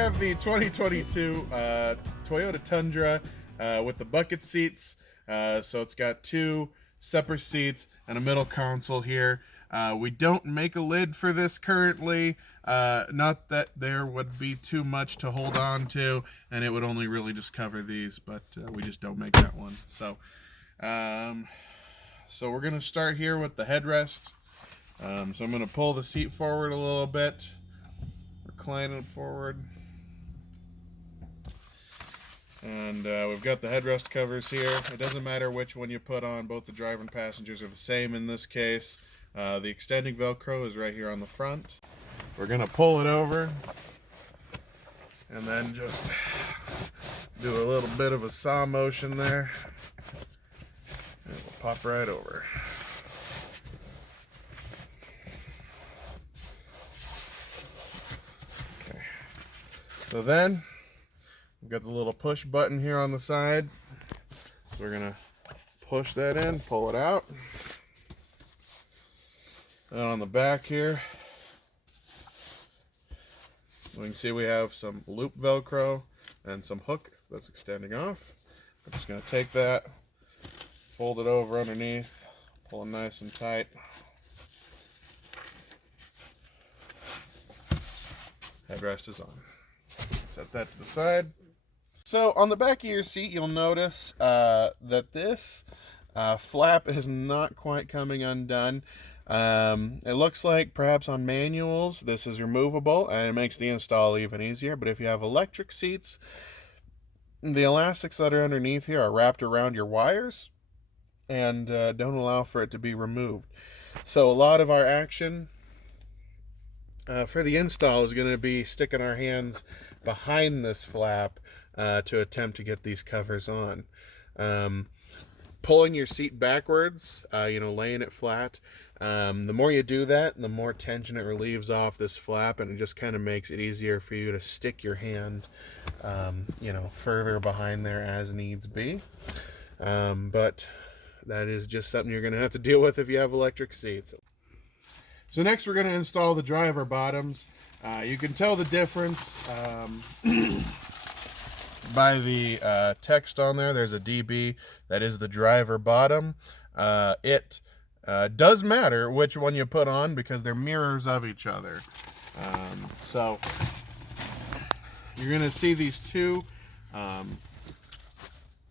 have the 2022 Toyota Tundra with the bucket seats. So it's got two separate seats and a middle console here. We don't make a lid for this currently. Not that there would be too much to hold on to, and it would only really just cover these, but we just don't make that one. So we're going to start here with the headrest. So I'm going to pull the seat forward a little bit, recline it forward. And we've got the headrest covers here. It doesn't matter which one you put on, both the driver and passengers are the same in this case. The extending Velcro is right here on the front. We're going to pull it over and then just do a little bit of a saw motion there. And it will pop right over. Okay. So then we've got the little push button here on the side. So we're going to push that in, pull it out. And on the back here, we can see we have some loop Velcro and some hook that's extending off. I'm just going to take that, fold it over underneath, pull it nice and tight. Headrest is on. Set that to the side. So on the back of your seat, you'll notice that this flap is not quite coming undone. It looks like perhaps on manuals this is removable and it makes the install even easier, but if you have electric seats, the elastics that are underneath here are wrapped around your wires and don't allow for it to be removed. So a lot of our action for the install is going to be sticking our hands behind this flap to attempt to get these covers on. Pulling your seat backwards, laying it flat, the more you do that, the more tension it relieves off this flap, and it just kind of makes it easier for you to stick your hand, further behind there as needs be. But that is just something you're going to have to deal with if you have electric seats. So next we're going to install the driver bottoms. You can tell the difference by the text on there. There's a DB, that is the driver bottom. It does matter which one you put on because they're mirrors of each other. So you're going to see these two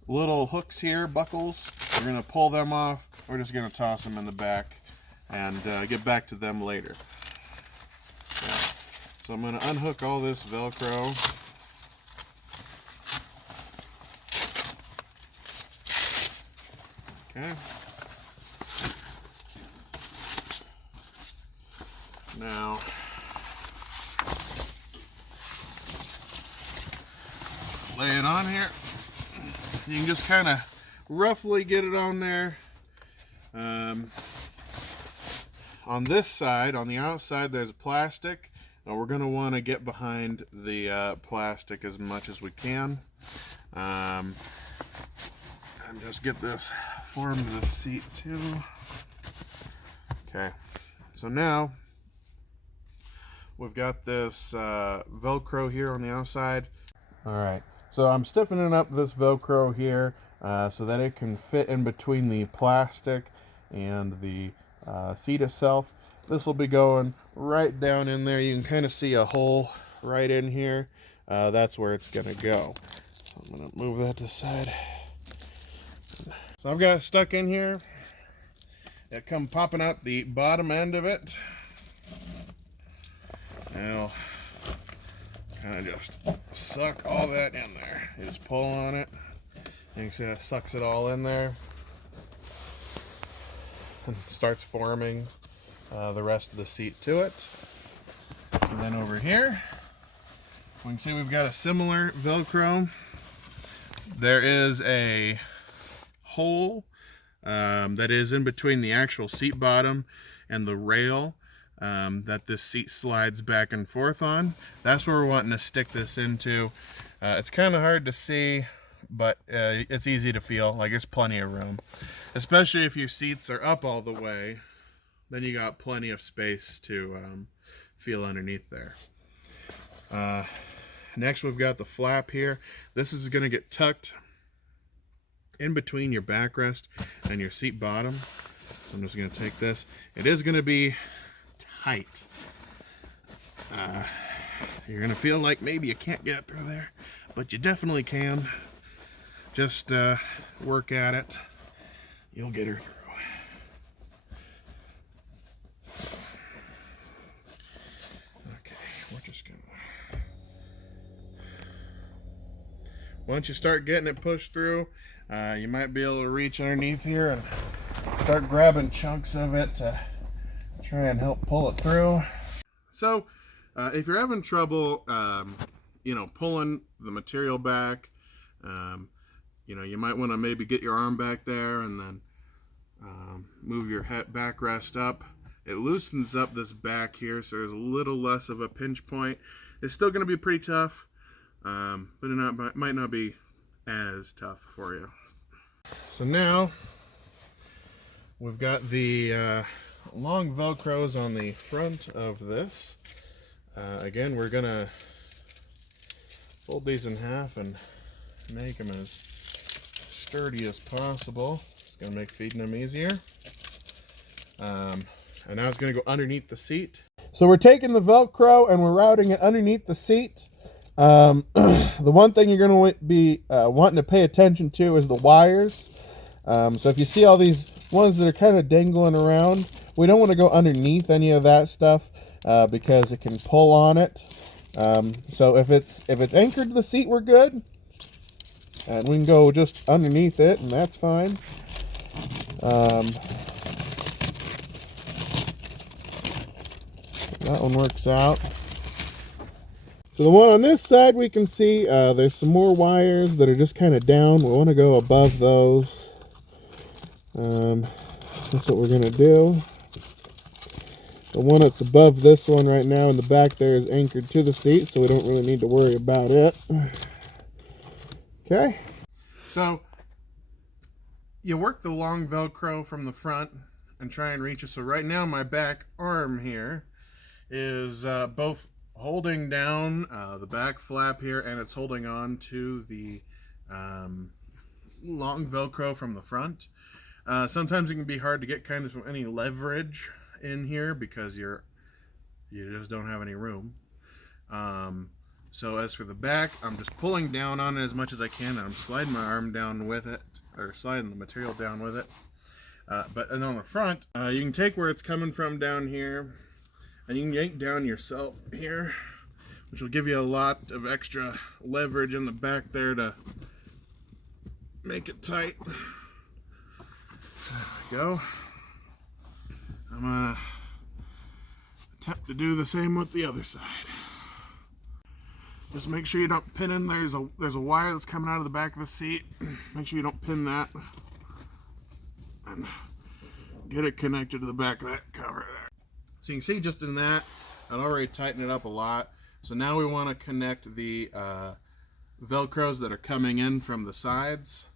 little hooks here, buckles. We're going to pull them off. We're just going to toss them in the back and get back to them later. So I'm going to unhook all this Velcro. Okay. Now, lay it on here. You can just kind of roughly get it on there. On this side, on the outside, there's plastic. We're going to want to get behind the plastic as much as we can. And just get this formed to the seat too. Okay, so now we've got this Velcro here on the outside. All right, so I'm stiffening up this Velcro here so that it can fit in between the plastic and the seat itself. This will be going right down in there. You can kind of see a hole right in here. That's where it's gonna go. So I'm gonna move that to the side. So I've got it stuck in here. It come popping out the bottom end of it. Now, kind of just suck all that in there. You just pull on it. You can see that sucks it all in there. And starts forming the rest of the seat to it. And then over here, we can see we've got a similar Velcro. There is a hole that is in between the actual seat bottom and the rail that this seat slides back and forth on. That's where we're wanting to stick this into. It's kind of hard to see, but it's easy to feel like there's plenty of room, especially if your seats are up all the way. Then you got plenty of space to feel underneath there. Next, we've got the flap here. This is going to get tucked in between your backrest and your seat bottom. So I'm just going to take this. It is going to be tight. You're going to feel like maybe you can't get it through there, but you definitely can. Just work at it. You'll get her through. Okay, we're just going to... Once you start getting it pushed through, you might be able to reach underneath here and start grabbing chunks of it to try and help pull it through. So, if you're having trouble, pulling the material back, you might want to maybe get your arm back there and then move your backrest up. It loosens up this back here, so there's a little less of a pinch point. It's still going to be pretty tough, but it might not be as tough for you. So now we've got the long Velcros on the front of this. Again, we're going to fold these in half and make them as sturdy as possible. It's going to make feeding them easier. And now it's going to go underneath the seat. So we're taking the Velcro and we're routing it underneath the seat. The one thing you're going to be wanting to pay attention to is the wires. So if you see all these ones that are kind of dangling around, we don't want to go underneath any of that stuff because it can pull on it. So if it's anchored to the seat, we're good. And we can go just underneath it, and that's fine. That one works out. So the one on this side, we can see there's some more wires that are just kind of down. We want to go above those. That's what we're going to do. The one that's above this one right now in the back there is anchored to the seat, so we don't really need to worry about it. Okay. So you work the long Velcro from the front and try and reach it. So right now my back arm here is both holding down the back flap here, and it's holding on to the long Velcro from the front. Sometimes it can be hard to get kind of any leverage in here because you just don't have any room. So as for the back, I'm just pulling down on it as much as I can, and I'm sliding my arm down with it, or sliding the material down with it. And on the front, you can take where it's coming from down here, and you can yank down yourself here, which will give you a lot of extra leverage in the back there to make it tight. There we go. I'm going to attempt to do the same with the other side. Just make sure you don't pin in. There's a wire that's coming out of the back of the seat. Make sure you don't pin that. And get it connected to the back of that cover there. So you can see just in that, I'd already tightened it up a lot. So now we want to connect the Velcros that are coming in from the sides.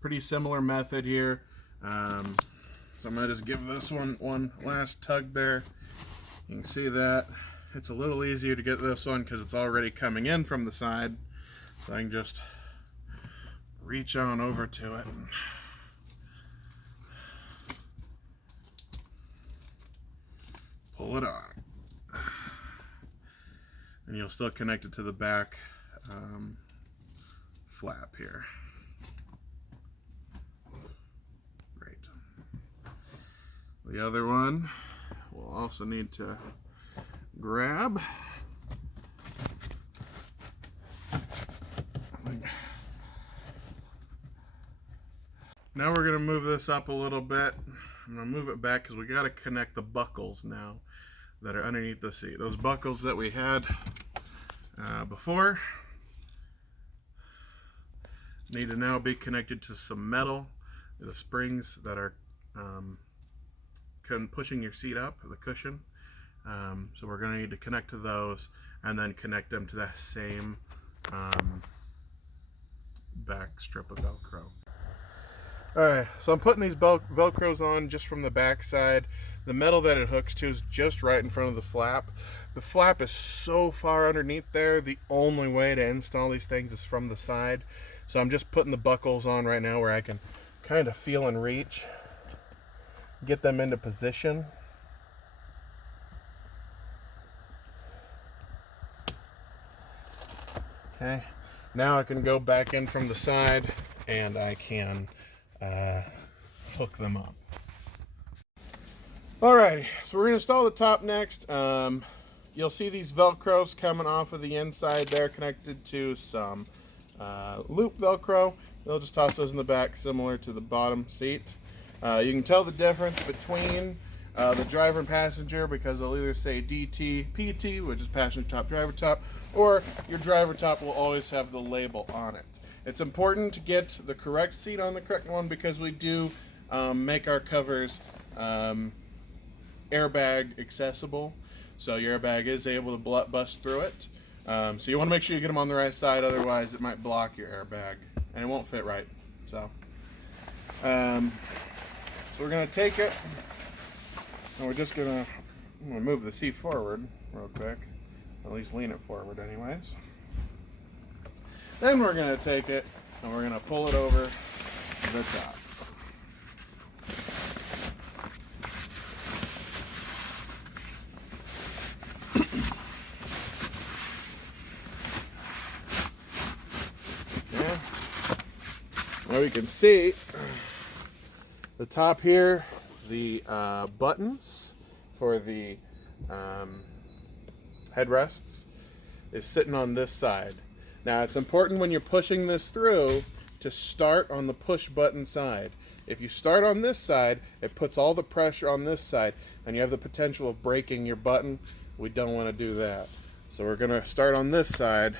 Pretty similar method here. So I'm going to just give this one last tug there. You can see that. It's a little easier to get this one because it's already coming in from the side. So I can just reach on over to it. And pull it on. And you'll still connect it to the back flap here. Great. The other one we'll also need to grab. Now we're going to move this up a little bit. I'm going to move it back because we got to connect the buckles now that are underneath the seat. Those buckles that we had before need to now be connected to some metal. The springs that are pushing your seat up, the cushion. So we're going to need to connect to those and then connect them to that same back strip of Velcro. Alright, so I'm putting these Velcros on just from the back side. The metal that it hooks to is just right in front of the flap. The flap is so far underneath there, the only way to install these things is from the side. So I'm just putting the buckles on right now where I can kind of feel and reach, get them into position. Okay, now I can go back in from the side and I can hook them up. Alrighty, so we're going to install the top next. You'll see these Velcros coming off of the inside. They're connected to some loop Velcro. They'll just toss those in the back, similar to the bottom seat. You can tell the difference between the driver and passenger because they'll either say DT, PT, which is passenger top, driver top, or your driver top will always have the label on it. It's important to get the correct seat on the correct one because we do make our covers airbag accessible, so your airbag is able to bust through it. So you want to make sure you get them on the right side, otherwise it might block your airbag and it won't fit right. So we're going to take it and we're just going to move the seat forward real quick, at least lean it forward anyways. Then we're going to take it and we're going to pull it over the top. Now we can see the top here, the buttons for the headrests is sitting on this side. Now it's important when you're pushing this through to start on the push button side. If you start on this side, it puts all the pressure on this side and you have the potential of breaking your button. We don't want to do that. So we're going to start on this side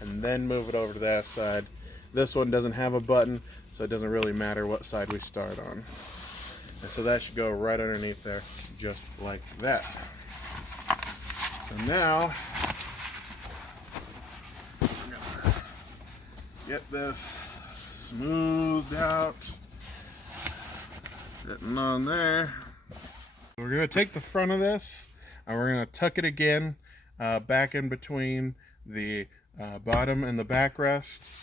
and then move it over to that side. This one doesn't have a button, so it doesn't really matter what side we start on. And so that should go right underneath there, just like that. So now, we're gonna get this smoothed out, sitting on there. We're gonna take the front of this, and we're gonna tuck it again back in between the bottom and the backrest.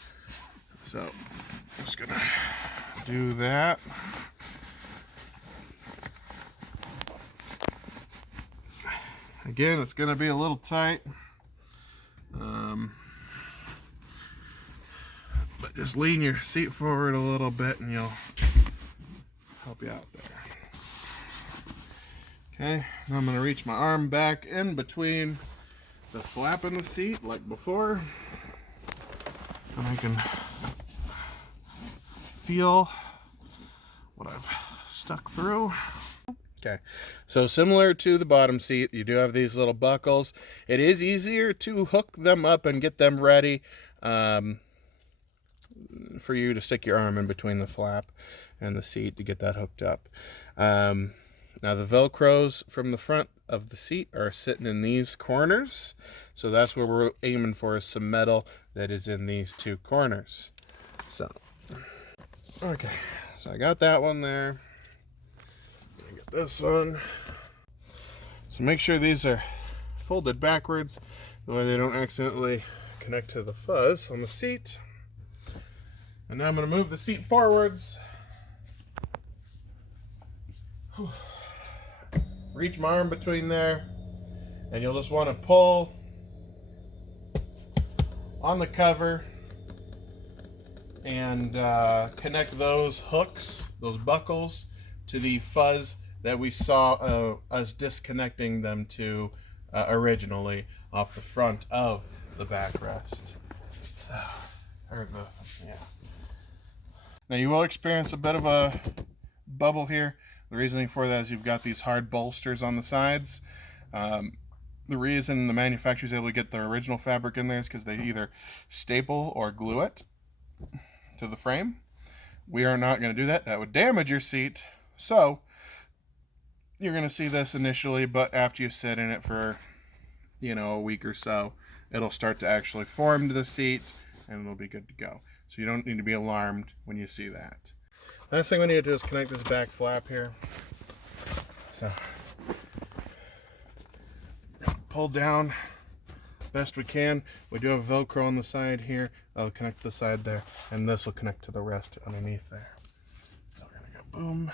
So I'm just gonna do that. Again, it's gonna be a little tight, but just lean your seat forward a little bit and you'll help you out there. Okay, now I'm gonna reach my arm back in between the flap and the seat like before, and I can feel what I've stuck through. Okay, so similar to the bottom seat, you do have these little buckles. It is easier to hook them up and get them ready for you to stick your arm in between the flap and the seat to get that hooked up. Now the Velcros from the front of the seat are sitting in these corners, so that's where we're aiming for, is some metal that is in these two corners. So okay, so I got that one there. I got this one. So make sure these are folded backwards, the way they don't accidentally connect to the fuzz on the seat. And now I'm going to move the seat forwards. Reach my arm between there, and you'll just want to pull on the cover and connect those hooks, those buckles, to the fuzz that we saw us disconnecting them to originally off the front of the backrest. So, Now you will experience a bit of a bubble here. The reasoning for that is you've got these hard bolsters on the sides. The reason the manufacturer is able to get the original fabric in there is because they either staple or glue it to the frame. We are not going to do that. That would damage your seat. So you're going to see this initially, but after you sit in it for, a week or so, it'll start to actually form to the seat and it'll be good to go. So you don't need to be alarmed when you see that. Last thing we need to do is connect this back flap here. So pull down best we can. We do have Velcro on the side here. I'll connect to the side there, and this will connect to the rest underneath there. So we're gonna go boom,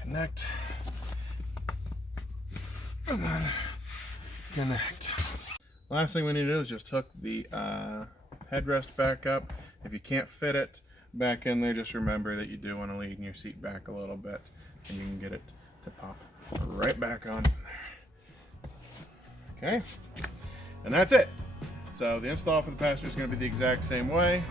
connect, and then connect. Last thing we need to do is just hook the headrest back up. If you can't fit it back in there, just remember that you do want to lean your seat back a little bit, and you can get it to pop right back on. Okay, and that's it. So the install for the passenger is going to be the exact same way.